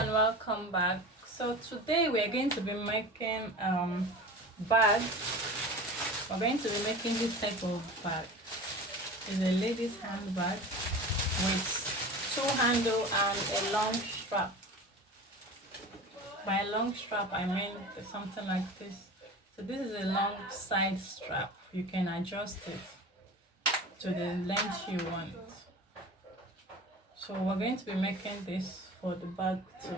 and welcome back. So today we're going to be making bag. We're going to be making this type of bag. It's a lady's handbag with two handle and a long strap. By a long strap I mean something like this. So this is a long side strap. You can adjust it to the length you want. So we're going to be making this for the bag too.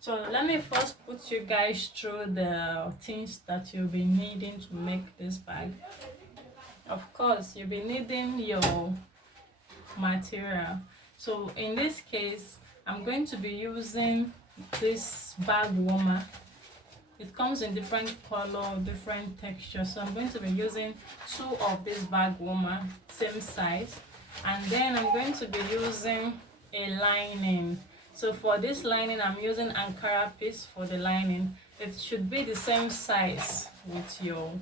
So let me first put you guys through the things that you'll be needing to make this bag. Of course, you'll be needing your material. So in this case, I'm going to be using this bag warmer. It comes in different color, different texture. So I'm going to be using two of this bag warmer, same size. And then I'm going to be using a lining. So for this lining, I'm using Ankara piece for the lining. It should be the same size with your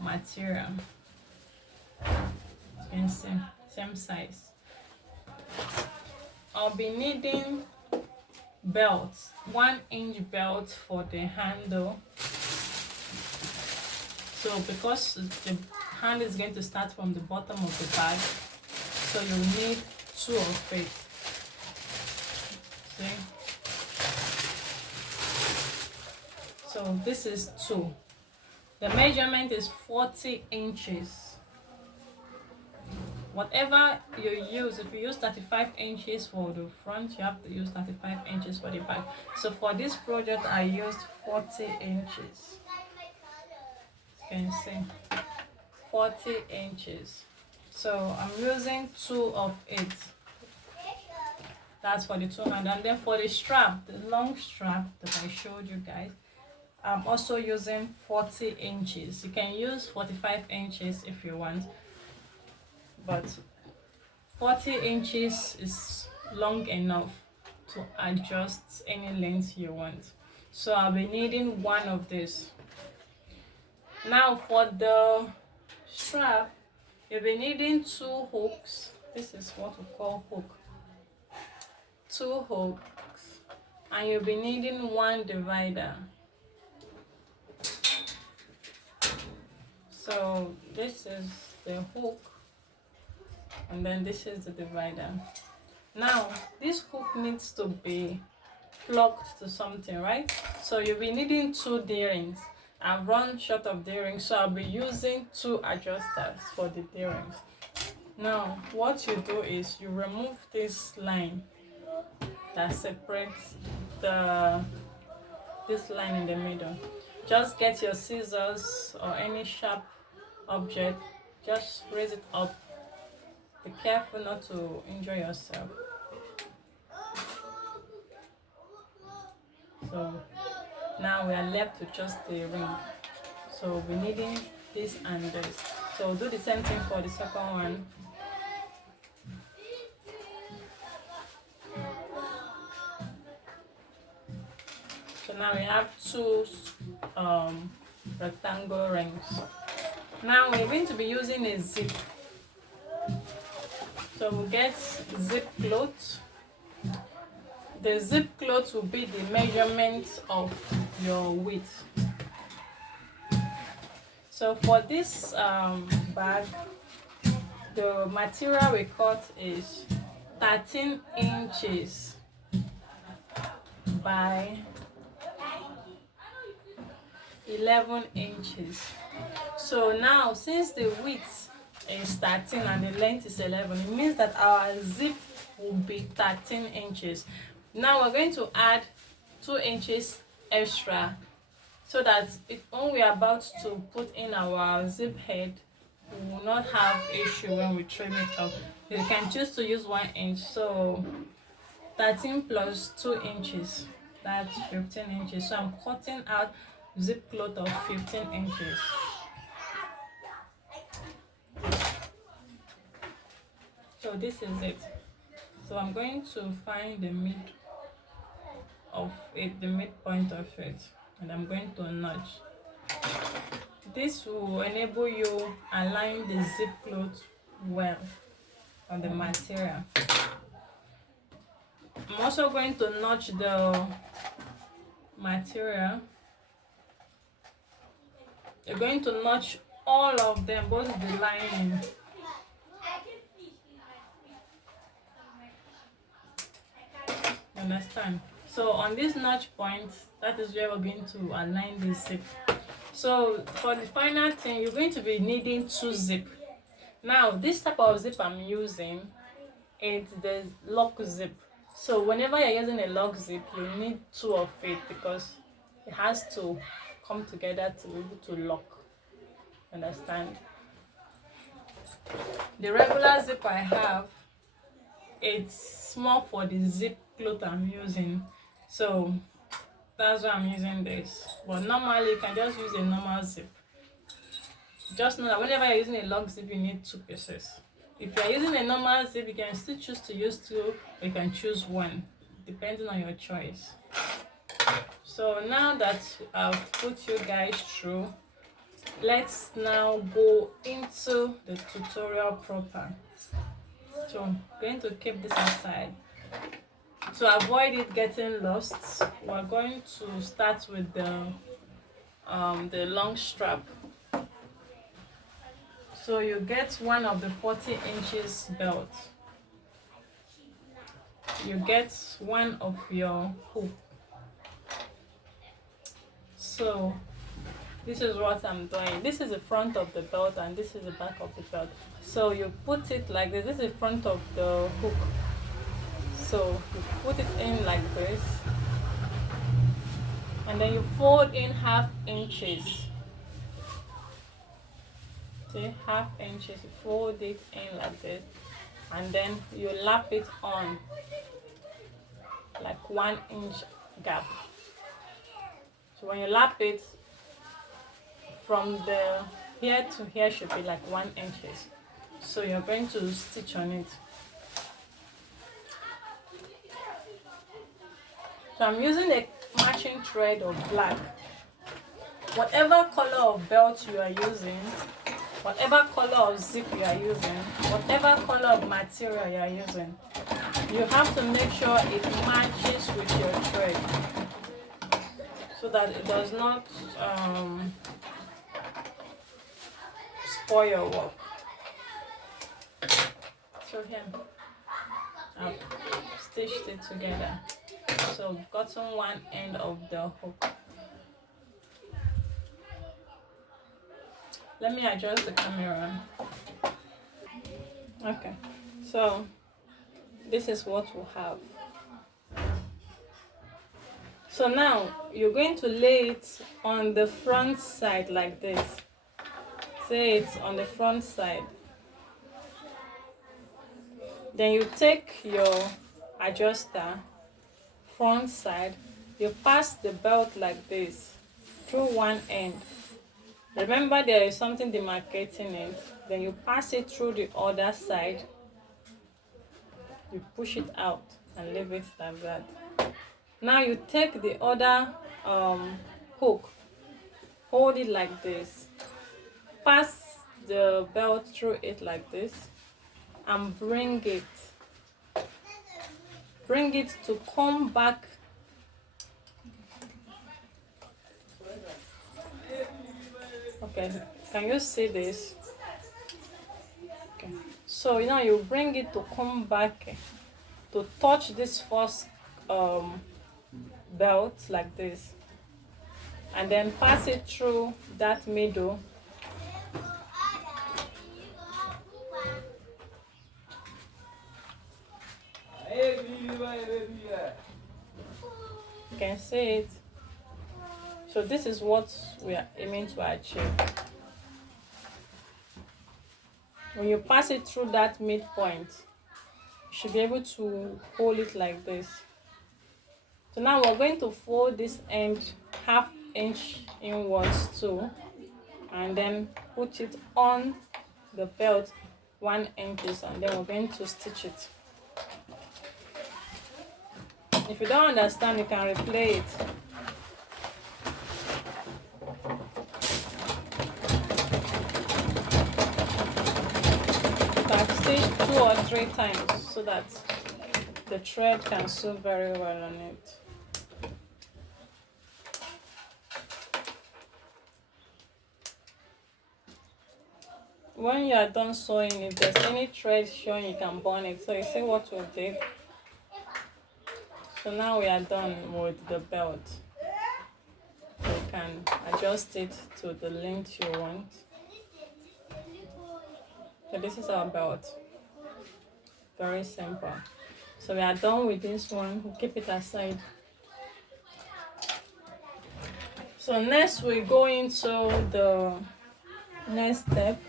material. You can see, same size. I'll be needing belts, 1 inch belt for the handle. So because the hand is going to start from the bottom of the bag, so you'll need two of it. See? So this is 2. The measurement is 40 inches. Whatever you use, if you use 35 inches for the front, you have to use 35 inches for the back. So for this project, I used 40 inches. You can see, 40 inches. So I'm using 2 of it. That's for the 200. And then for the strap, the long strap that I showed you guys, I'm also using 40 inches. You can use 45 inches if you want, but 40 inches is long enough to adjust any length you want. So I'll be needing 1 of this. Now for the strap, you'll be needing 2 hooks. This is what we call hook. 2 hooks. And you'll be needing 1 divider. So this is the hook. And then this is the divider. Now, this hook needs to be plugged to something, right? So you'll be needing 2 D-rings. I've run short of D-rings, so I'll be using 2 adjusters for the D-rings. Now, what you do is you remove this line that separates this line in the middle. Just get your scissors or any sharp object, just raise it up. Be careful not to injure yourself. So now we are left with just the ring. So we're needing this and this. So do the same thing for the second one. So now we have 2 rectangle rings. Now we're going to be using a zip. So we'll get zip cloth. The zip cloth will be the measurement of your width. So for this bag, the material we cut is 13 inches by 11 inches. So now, since the width is 13 and the length is 11, it means that our zip will be 13 inches. Now we're going to add 2 inches extra so that when we are about to put in our zip head, we will not have issue when we trim it up. You can choose to use 1 inch. So 13 plus 2 inches, that's 15 inches. So I'm cutting out zip cloth of 15 inches. So this is it. So I'm going to find the mid of it, the midpoint of it, and I'm going to notch. This will enable you align the zip cloth well on the material. also going to notch the material. You're going to notch all of them, both the lining. Understand? So on this notch point, that is where we're going to align the zip. So for the final thing, you're going to be needing 2 zip. Now this type of zip I'm using, it's the lock zip. So whenever you're using a lock zip, you need 2 of it because it has to come together to be able to lock. Understand? The regular zip I have, it's small for the zip cloth I'm using, so that's why I'm using this. But normally you can just use a normal zip. Just know that whenever you're using a lock zip, you need 2 pieces. If you're using a normal zip, you can still choose to use 2, or you can choose 1, depending on your choice. So now that I've put you guys through, let's now go into the tutorial proper. So I'm going to keep this aside. To avoid it getting lost, we're going to start with the long strap. So you get one of the 40 inches belt. You get one of your hook. So this is what I'm doing. This is the front of the belt and this is the back of the belt. So you put it like this. This is the front of the hook. So you put it in like this. And then you fold in 1/2 inches. See, 1/2 inches. You fold it in like this. And then you lap it on like 1 inch gap. So when you lap it, from the here to here should be like 1 inches. So you're going to stitch on it. So I'm using a matching thread of black. Whatever color of belt you are using, whatever color of zip you are using, whatever color of material you are using, you have to make sure it matches with your thread so that it does not spoil your work. So here, I've stitched it together. So I've gotten one end of the hook. Let me adjust the camera. Okay, so this is what we'll have. So now you're going to lay it on the front side like this. Say it's on the front side. Then you take your adjuster, front side, you pass the belt like this through one end. Remember there is something demarcating it. Then you pass it through the other side. You push it out and leave it like that. Now you take the other hook, hold it like this, pass the belt through it like this, and bring it to come back. Okay, can you see this? Okay, so now you bring it to come back to touch this first belt like this, and then pass it through that middle. You can see it. So this is what we are aiming to achieve. When you pass it through that midpoint, you should be able to hold it like this. So now we're going to fold this end 1/2 inch inwards too, and then put it on the belt 1 inch, and then we're going to stitch it. If you don't understand, you can replay it. You can stitch 2 or 3 times so that the thread can sew very well on it. When you are done sewing, if there's any thread showing, you can burn it. So you see what we did. So now we are done with the belt. You can adjust it to the length you want. So this is our belt. Very simple. So we are done with this one. We'll keep it aside. So next we go into the next step.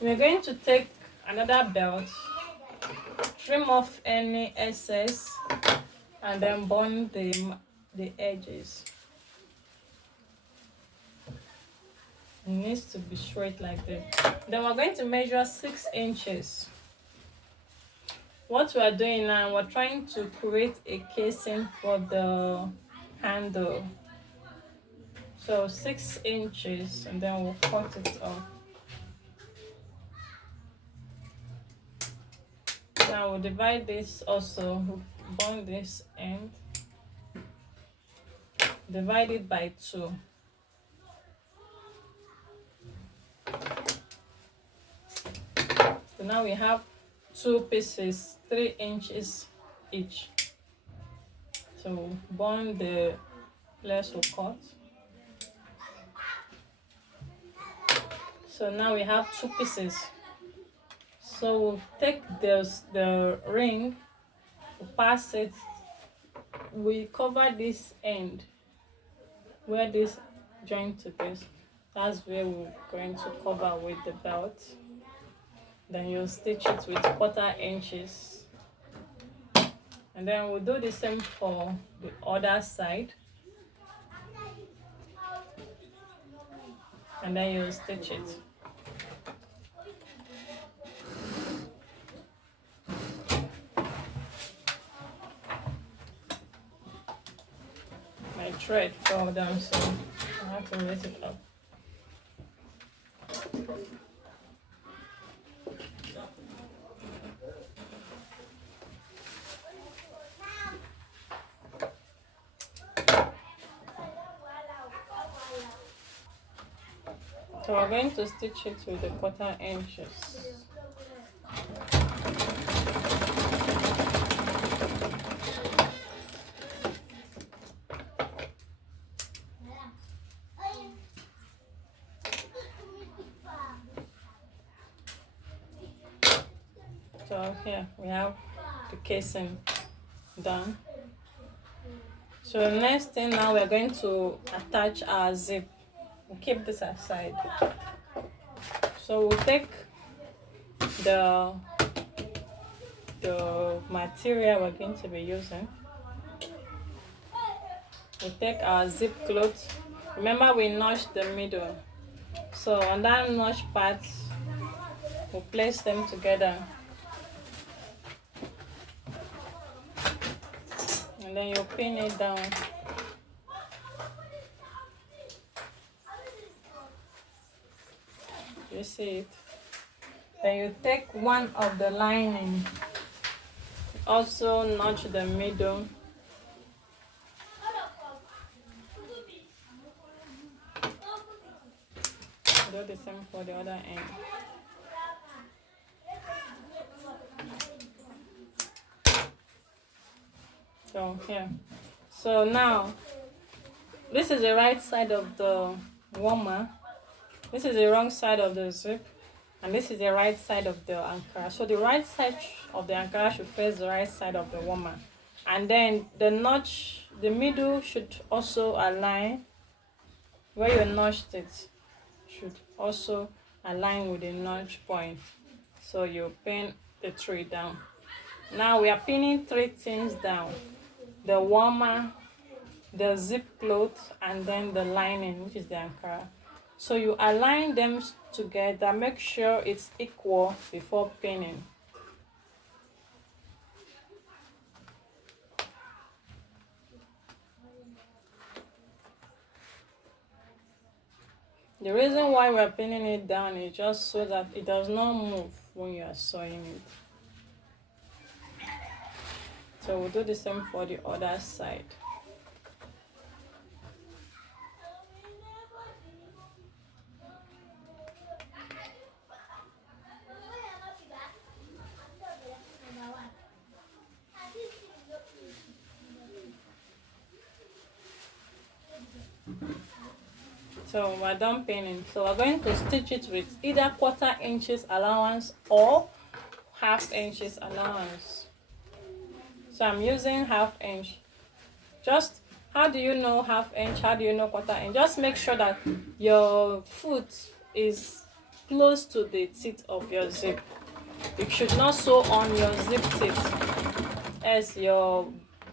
We're going to take another belt, trim off any excess, and then burn the edges. It needs to be straight like this. Then we're going to measure 6 inches. What we are doing now, we're trying to create a casing for the handle. So 6 inches, and then we'll cut it off. Now we'll divide this also, we'll burn this end, divide it by 2. So now we have 2 pieces, 3 inches each. So burn the less we'll cut. So now we have 2 pieces. So we'll take the ring, we'll pass it, we cover this end where this joint to this. That's where we're going to cover with the belt. Then you'll stitch it with 1/4 inches. And then we'll do the same for the other side. And then you'll stitch it. My thread fell down, so I have to raise it up. So we're going to stitch it with the 1/4 inches. So here we have the casing done. So the next thing now, we're going to attach our zip. We'll keep this aside. So we'll take the material we're going to be using. We'll take our zip cloth. Remember, we notched the middle. So on that notch part, we'll place them together. And then you pin it down. You see it? Then you take one of the lining, also notch the middle. Do the same for the other end. So here. So now, this is the right side of the warmer. This is the wrong side of the zip, and this is the right side of the ankara. So the right side of the ankara should face the right side of the warmer, and then the notch, the middle should also align where you notched it. Should also align with the notch point. So you pin the 3 down. Now we are pinning 3 things down: the warmer, the zip cloth, and then the lining, which is the ankara. So you align them together, make sure it's equal before pinning. The reason why we're pinning it down is just so that it does not move when you are sewing it. So we'll do the same for the other side. So we're done pinning. So we're going to stitch it with either 1/4 inches allowance or 1/2 inches allowance. So I'm using 1/2 inch. Just how do you know 1/2 inch? How do you know 1/4 inch? Just make sure that your foot is close to the teeth of your zip. You should not sew on your zip teeth, as your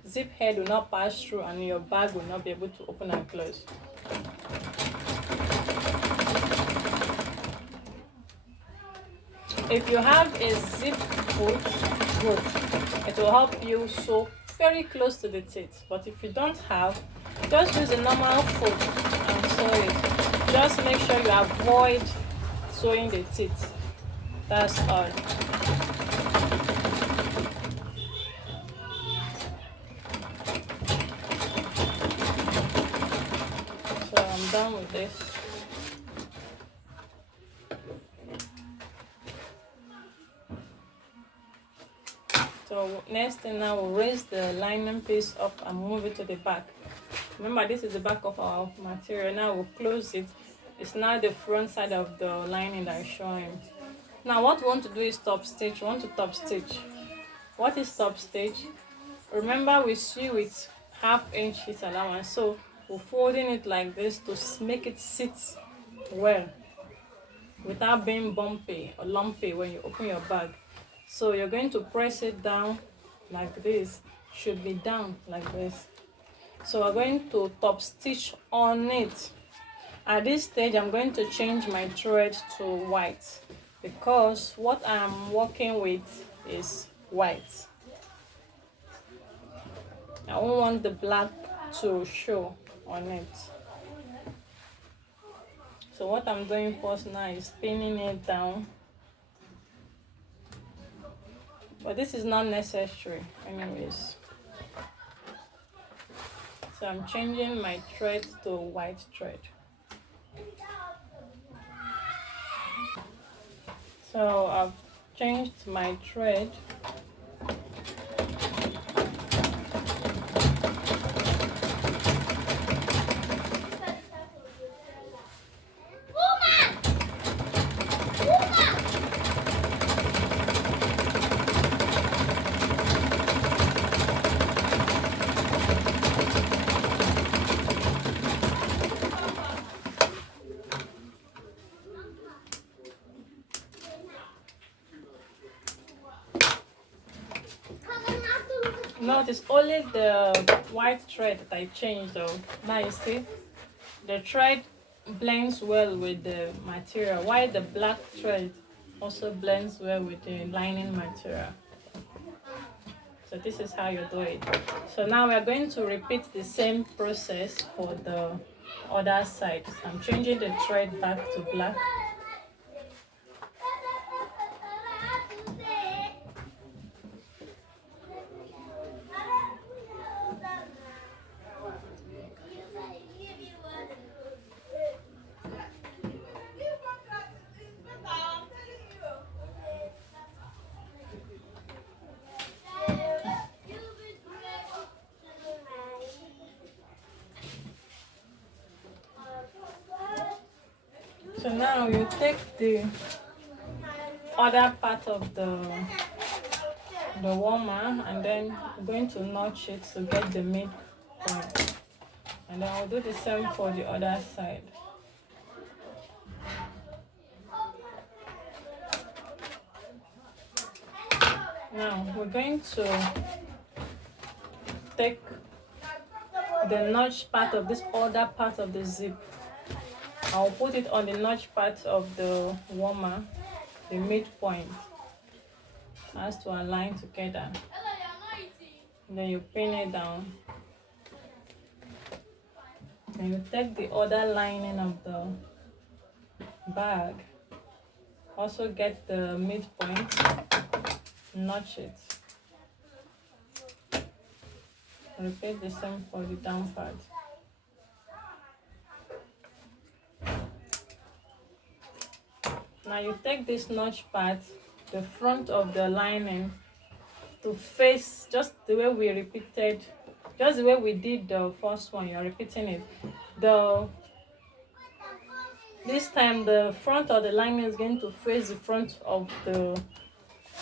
zip head will not pass through and your bag will not be able to open and close. If you have a zip foot, good. It will help you sew very close to the teeth. But if you don't have, just use a normal foot and sew it. Just make sure you avoid sewing the teeth. That's all. So I'm done with this. So next thing now, we'll raise the lining piece up and move it to the back. Remember, this is the back of our material. Now we'll close it. It's now the front side of the lining that is showing. Now what we want to do is top stitch. We want to top stitch. What is top stitch? Remember, we sew with 1/2 inch sheet allowance, so we're folding it like this to make it sit well without being bumpy or lumpy when you open your bag. So you're going to press it down like this. Should be down like this. So we're going to top stitch on it. At this stage, I'm going to change my thread to white because what I'm working with is white. I don't want the black to show on it. So what I'm doing first now is pinning it down. But this is not necessary anyways. So I'm changing my thread to white thread. So I've changed my thread. Notice only the white thread that I changed though. Now you see the thread blends well with the material, while the black thread also blends well with the lining material. So this is how you do it. So now we are going to repeat the same process for the other side. I'm changing the thread back to black. So now you take the other part of the warmer and then you're going to notch it to get the midpoint. And then I'll do the same for the other side. Now we're going to take the notch part of this other part of the zip. I'll put it on the notch part of the warmer, the midpoint. It has to align together. And then you pin it down. Then you take the other lining of the bag, also get the midpoint, notch it. Repeat the same for the down part. Now you take this notch part, the front of the lining, to face just the way we repeated, just the way we did the first one. You're repeating it. This time the front of the lining is going to face the front of the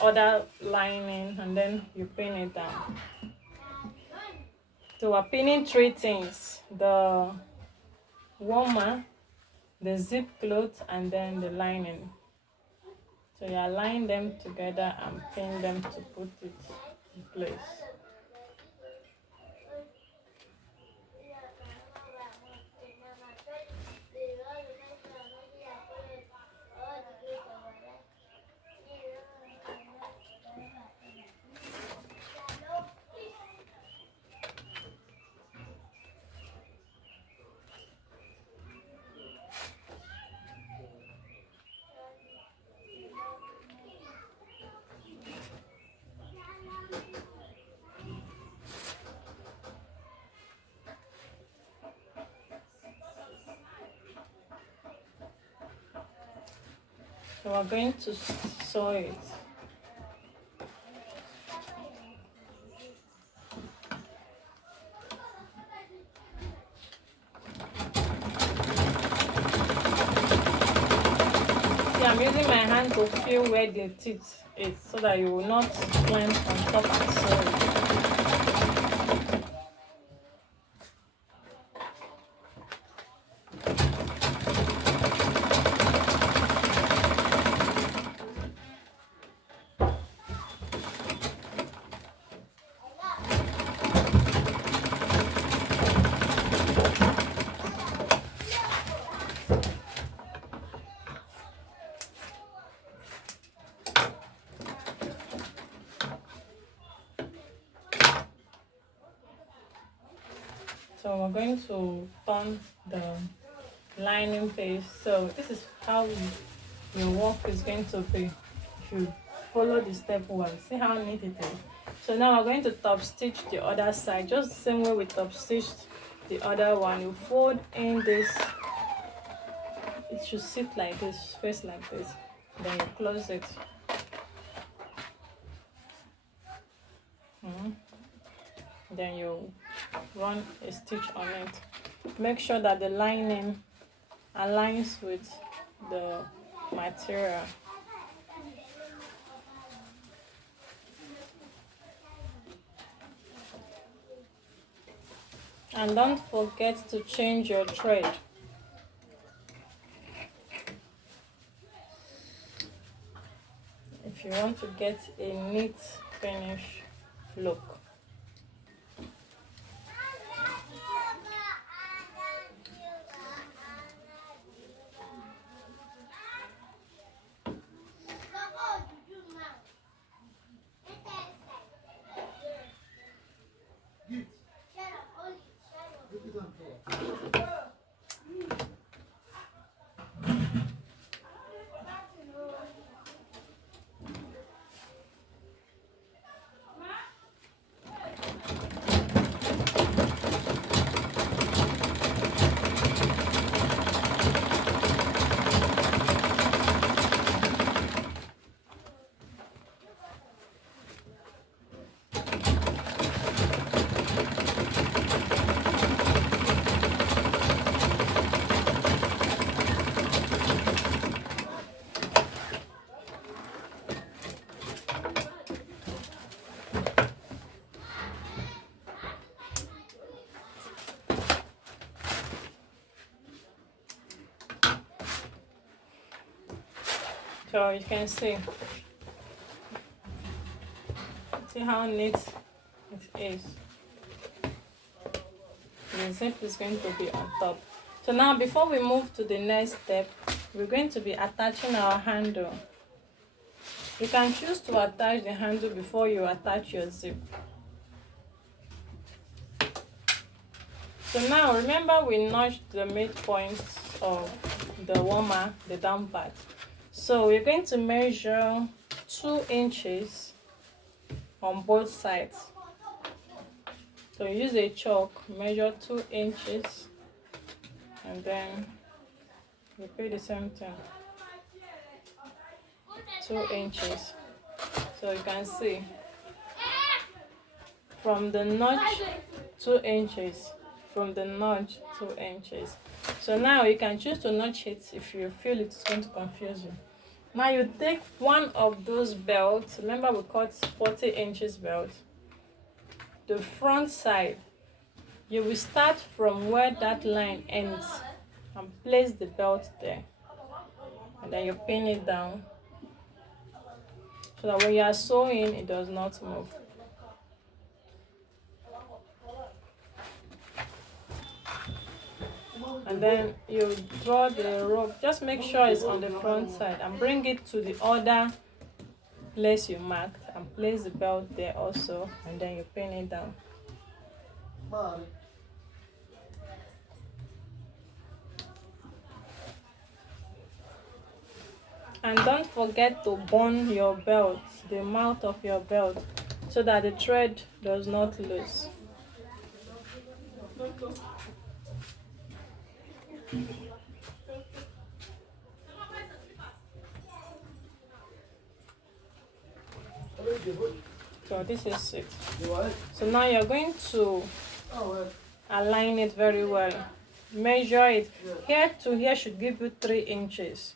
other lining, and then you pin it down. So we're pinning three things: the warmer, the zip cloth, and then the lining. So you align them together and pin them to put it in place. So we're going to sew it. See, I'm using my hand to feel where the teeth is so that you will not climb on top and sew it. So we're going to turn the lining page. So this is how your work is going to be if you follow the step one. See how neat it is. So now we're going to top stitch the other side, just the same way we top stitched the other one. You fold in this, it should sit like this, face like this, then you close it. Then you run a stitch on it. Make sure that the lining aligns with the material. And don't forget to change your thread. If you want to get a neat finish look. So you can see how neat it is. The zip is going to be on top. So now before we move to the next step, we're going to be attaching our handle. You can choose to attach the handle before you attach your zip. So now remember we notched the midpoint of the warmer, the down part. So we're going to measure 2 inches on both sides. So use a chalk, measure 2 inches, and then repeat the same thing. 2 inches. So you can see from the notch 2 inches, from the notch 2 inches. So now you can choose to notch it if you feel it's going to confuse you. Now you take one of those belts. Remember we cut 40 inches belt. The front side, you will start from where that line ends and place the belt there, and then you pin it down so that when you are sewing it does not move. And then you draw the rope. Just make sure it's on the front side and bring it to the other place you marked and place the belt there also, and then you pin it down. And don't forget to bond your belt, the mouth of your belt, so that the thread does not loose. So this is it. So now you're going to align it very well. Measure it. Here to here should give you 3 inches.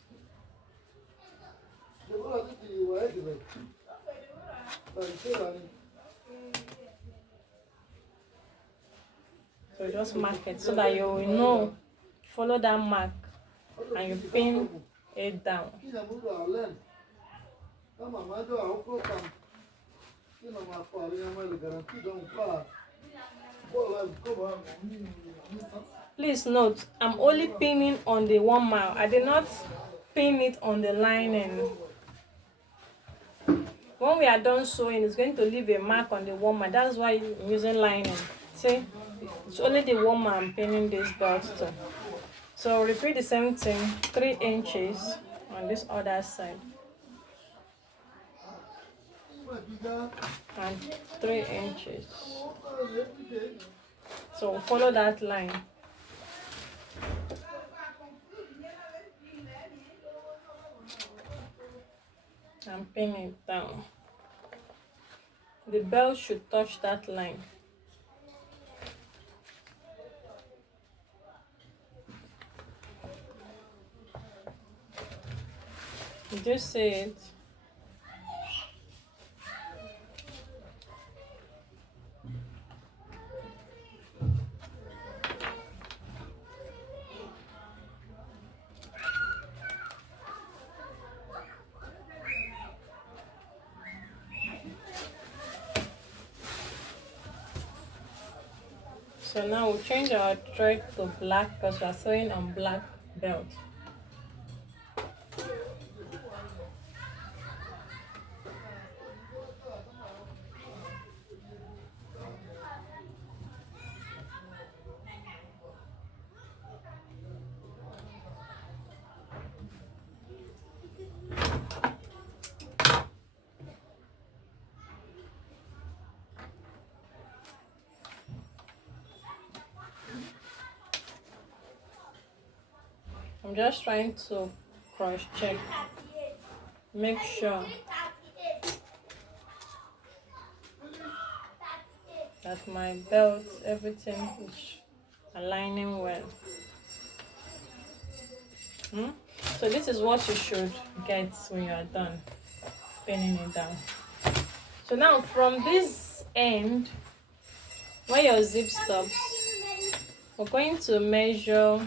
So just mark it so that you will know. Follow that mark and you pin it down. Please note, I'm only pinning on the 1 mile. I did not pin it on the lining. When we are done sewing, it's going to leave a mark on the 1 mile. That's why I'm using lining. See, it's only the 1 mile I'm pinning this belt to. So repeat the same thing, 3 inches on this other side. And 3 inches. So follow that line. And pin it down. The belt should touch that line. Did you see it? So now we'll change our thread to black because we are sewing on black belt. I'm just trying to cross check, make sure that my belt, everything is aligning well. So this is what you should get when you are done pinning it down. So now from this end, where your zip stops, we're going to measure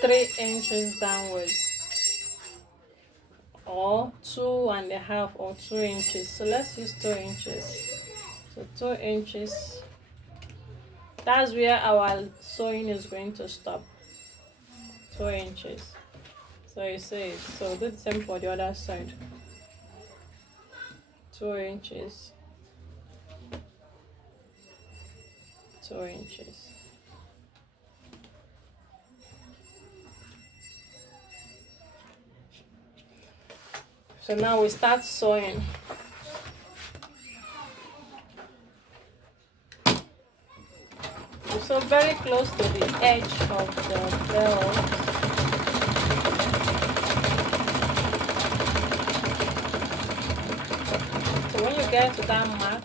3 inches downwards, or 2.5 or 2 inches. So let's use 2 inches. So 2 inches, that's where our sewing is going to stop. 2 inches. So you see it. So do the same for the other side. 2 inches. 2 inches. So now we start sewing. We sew very close to the edge of the belt. So when you get to that mark,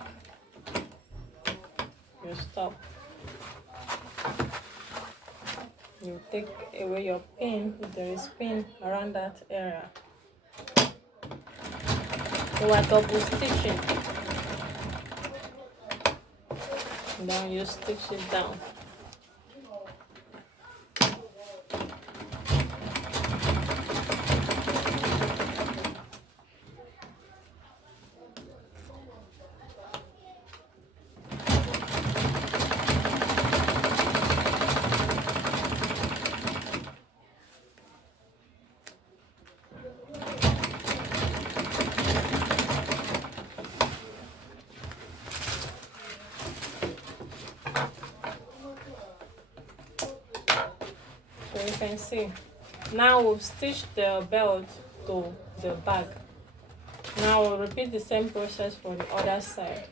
you stop. You take away your pin if there is pin around that area. So we're double stitching. And then you stitch it down. So you can see, now we've stitched the belt to the bag. Now we'll repeat the same process for the other side.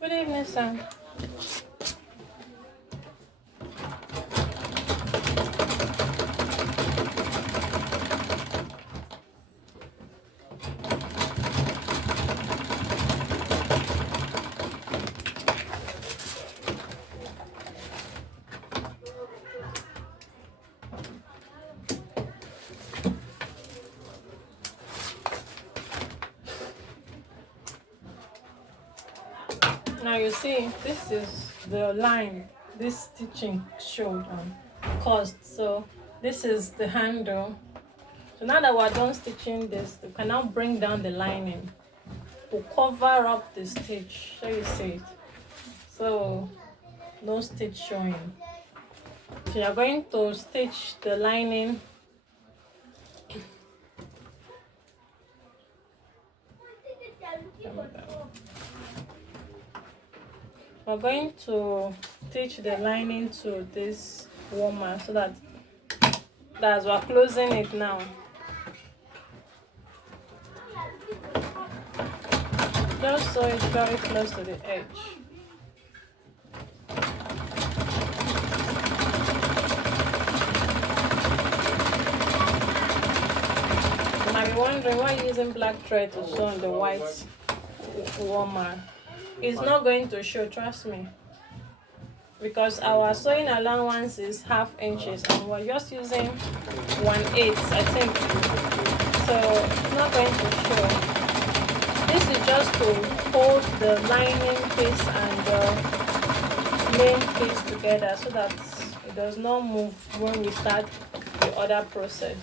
Good evening, sir. Now you see, this is the line this stitching showed on caused. So this is the handle. So now that we're done stitching this, we can now bring down the lining to cover up the stitch. So you see it. So no stitch showing. So you're going to stitch the lining we're going to stitch the lining to this warmer so that as we're closing it now. Just sew it very close to the edge. You might be wondering why you're using black thread to sew on the white warmer. It's not going to show, trust me, because our sewing allowance is 1/2 inches and we're just using 1/8, I think, so it's not going to show. This is just to hold the lining piece and the main piece together so that it does not move when we start the other process.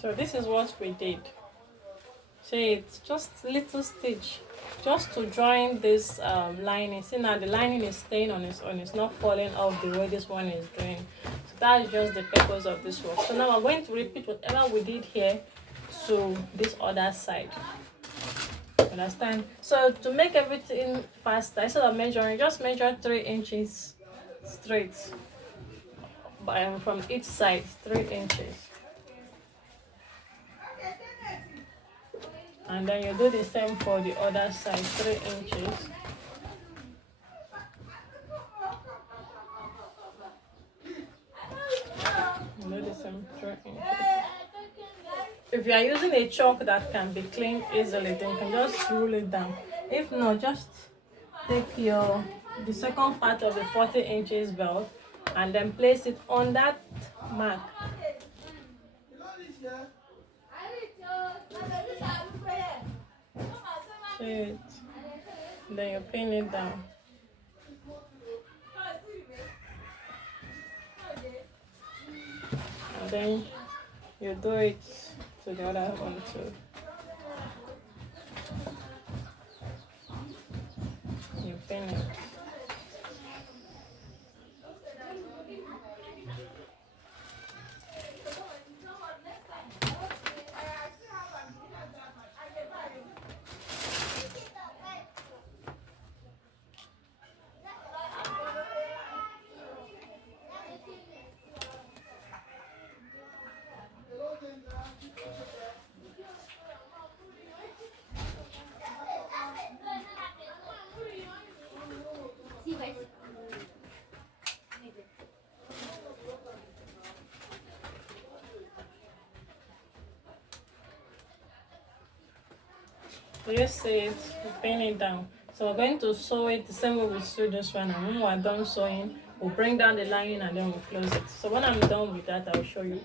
So this is what we did. See, it's just little stitch just to join this lining. See, now the lining is staying on its own, it's not falling off the way this one is doing. So that's just the purpose of this work. So now we're going to repeat whatever we did here to this other side. Understand? So to make everything faster, instead of measuring, just measure 3 inches straight from each side, 3 inches. And then you do the same for the other side, 3 inches. You do the same 3 inches. If you are using a chalk that can be cleaned easily, then you can just rule it down. If not, just take the second part of the 40 inches belt and then place it on that mark. It. Then you pin it down. And then you do it to the other one too. You pin it. So you see it, you pin it down. So we're going to sew it the same way we sew this one, and when we're done sewing, we'll bring down the lining and then we'll close it. So when I'm done with that, I'll show you.